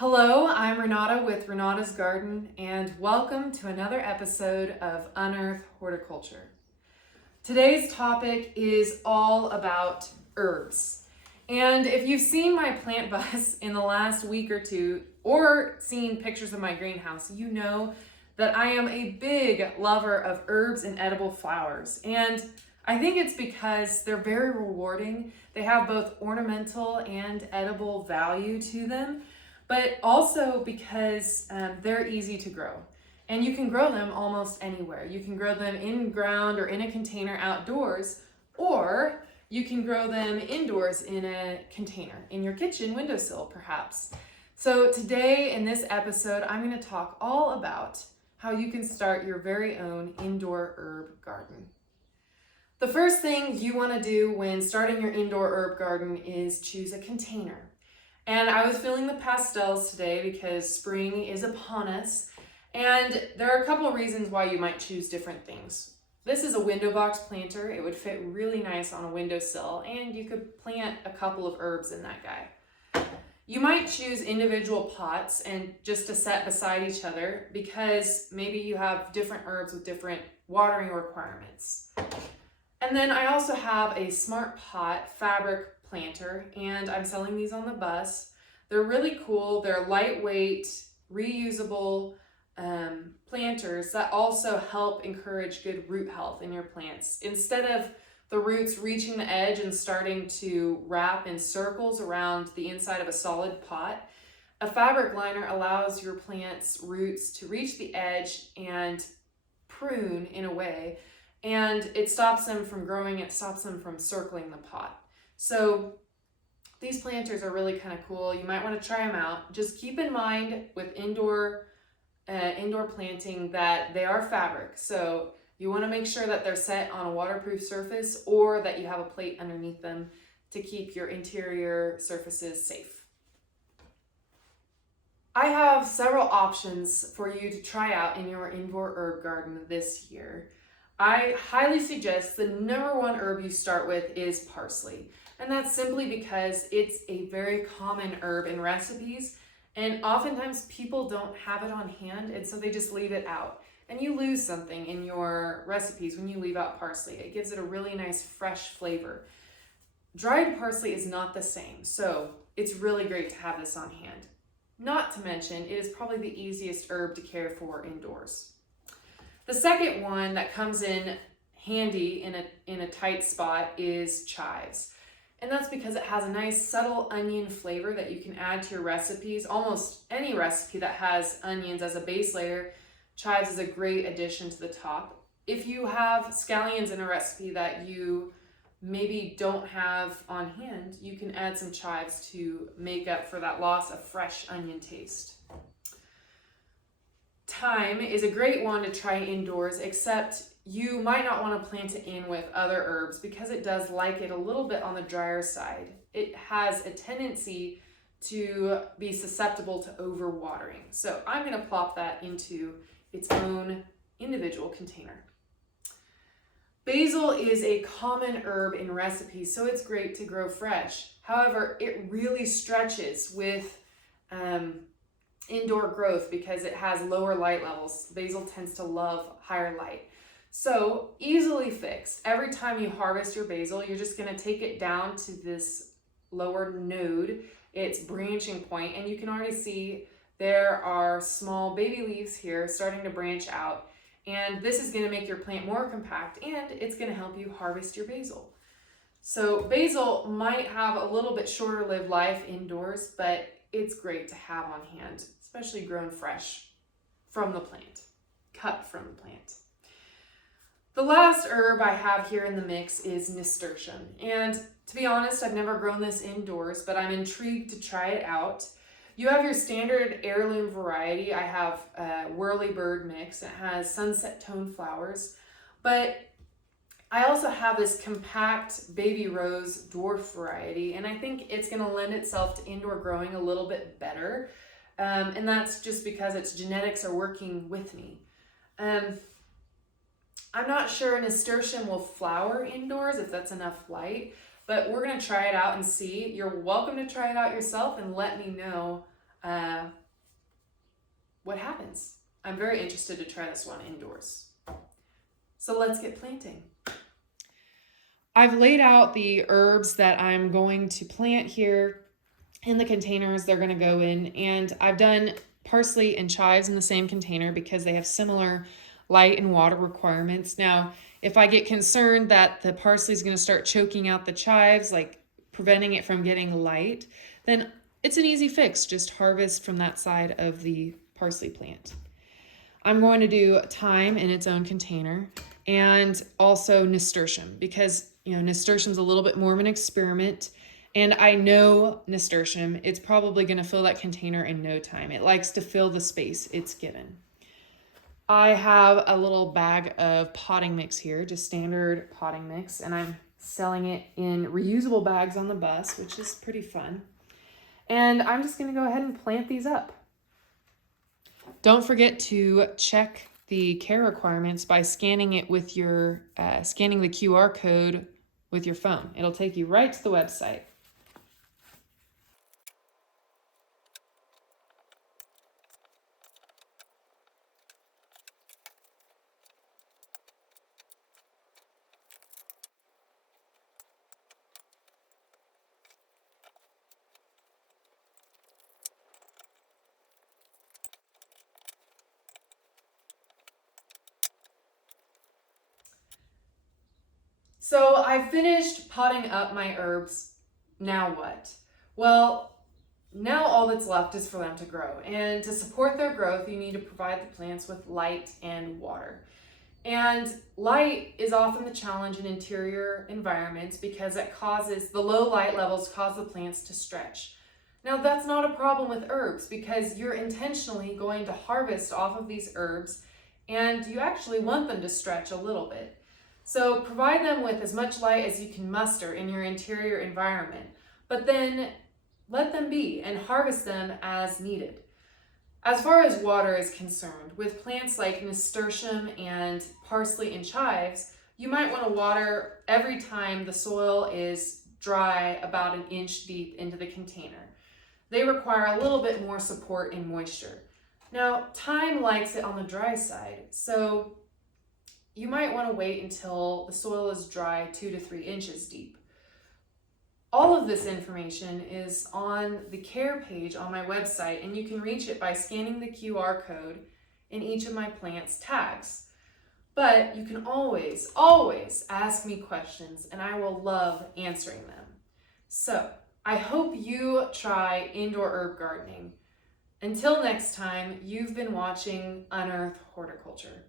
Hello, I'm Renata with Renata's Garden, and welcome to another episode of Unearth Horticulture. Today's topic is all about herbs. And if you've seen my plant bus in the last week or two, or seen pictures of my greenhouse, you know that I am a big lover of herbs and edible flowers. And I think it's because they're very rewarding. They have both ornamental and edible value to them, but also because they're easy to grow. And you can grow them almost anywhere. You can grow them in ground or in a container outdoors, or you can grow them indoors in a container, in your kitchen windowsill perhaps. So today in this episode, I'm going to talk all about how you can start your very own indoor herb garden. The first thing you want to do when starting your indoor herb garden is choose a container. And I was feeling the pastels today because spring is upon us. And there are a couple of reasons why you might choose different things. This is a window box planter. It would fit really nice on a windowsill, and you could plant a couple of herbs in that guy. You might choose individual pots and just to set beside each other because maybe you have different herbs with different watering requirements. And then I also have a Smart Pot fabric planter, and I'm selling these on the bus. They're really cool. They're lightweight, reusable planters that also help encourage good root health in your plants. Instead of the roots reaching the edge and starting to wrap in circles around the inside of a solid pot, a fabric liner allows your plant's roots to reach the edge and prune in a way, and it stops them from growing, it stops them from circling the pot. So these planters are really kind of cool. You might want to try them out. Just keep in mind with indoor planting that they are fabric. So you want to make sure that they're set on a waterproof surface or that you have a plate underneath them to keep your interior surfaces safe. I have several options for you to try out in your indoor herb garden this year. I highly suggest the number one herb you start with is parsley. And that's simply because it's a very common herb in recipes, and oftentimes people don't have it on hand, and so they just leave it out. And you lose something in your recipes when you leave out parsley. It gives it a really nice fresh flavor. Dried parsley is not the same, so it's really great to have this on hand. Not to mention, it is probably the easiest herb to care for indoors. The second one that comes in handy in a tight spot is chives. And that's because it has a nice subtle onion flavor that you can add to your recipes. Almost any recipe that has onions as a base layer, chives is a great addition to the top. If you have scallions in a recipe that you maybe don't have on hand, you can add some chives to make up for that loss of fresh onion taste. Thyme is a great one to try indoors, except you might not want to plant it in with other herbs because it does like it a little bit on the drier side. It has a tendency to be susceptible to overwatering. So I'm going to plop that into its own individual container. Basil is a common herb in recipes, so it's great to grow fresh. However, it really stretches with indoor growth because it has lower light levels. Basil tends to love higher light. So easily fixed. Every time you harvest your basil, you're just going to take it down to this lower node, its branching point, and you can already see there are small baby leaves here starting to branch out. And this is going to make your plant more compact, and it's going to help you harvest your basil. So basil might have a little bit shorter lived life indoors, but it's great to have on hand, especially grown fresh from the plant, cut from the plant. The last herb I have here in the mix is nasturtium. And to be honest, I've never grown this indoors, but I'm intrigued to try it out. You have your standard heirloom variety. I have a whirlybird mix. It has sunset tone flowers, but I also have this compact baby rose dwarf variety, and I think it's going to lend itself to indoor growing a little bit better. And that's just because its genetics are working with me. I'm not sure nasturtium will flower indoors if that's enough light, but we're going to try it out and see. You're welcome to try it out yourself and let me know what happens. I'm very interested to try this one indoors. So let's get planting. I've laid out the herbs that I'm going to plant here in the containers they're going to go in, and I've done parsley and chives in the same container because they have similar light and water requirements. Now, if I get concerned that the parsley is going to start choking out the chives, like preventing it from getting light, then it's an easy fix. Just harvest from that side of the parsley plant. I'm going to do thyme in its own container, and also nasturtium, because nasturtium's a little bit more of an experiment, and I know nasturtium, it's probably going to fill that container in no time. It likes to fill the space it's given. I have a little bag of potting mix here, just standard potting mix, and I'm selling it in reusable bags on the bus, which is pretty fun. And I'm just going to go ahead and plant these up. Don't forget to check the care requirements by scanning it with your scanning the QR code with your phone. It'll take you right to the website. So I finished potting up my herbs. Now what? Well, now all that's left is for them to grow. And to support their growth, you need to provide the plants with light and water. And light is often the challenge in interior environments because the low light levels cause the plants to stretch. Now that's not a problem with herbs because you're intentionally going to harvest off of these herbs and you actually want them to stretch a little bit. So provide them with as much light as you can muster in your interior environment, but then let them be and harvest them as needed. As far as water is concerned, with plants like nasturtium and parsley and chives, you might want to water every time the soil is dry, about an inch deep into the container. They require a little bit more support and moisture. Now, thyme likes it on the dry side, so you might want to wait until the soil is dry 2 to 3 inches deep. All of this information is on the care page on my website, and you can reach it by scanning the QR code in each of my plants' tags. But you can always ask me questions, and I will love answering them. So I hope you try indoor herb gardening. Until next time, you've been watching Unearth Horticulture.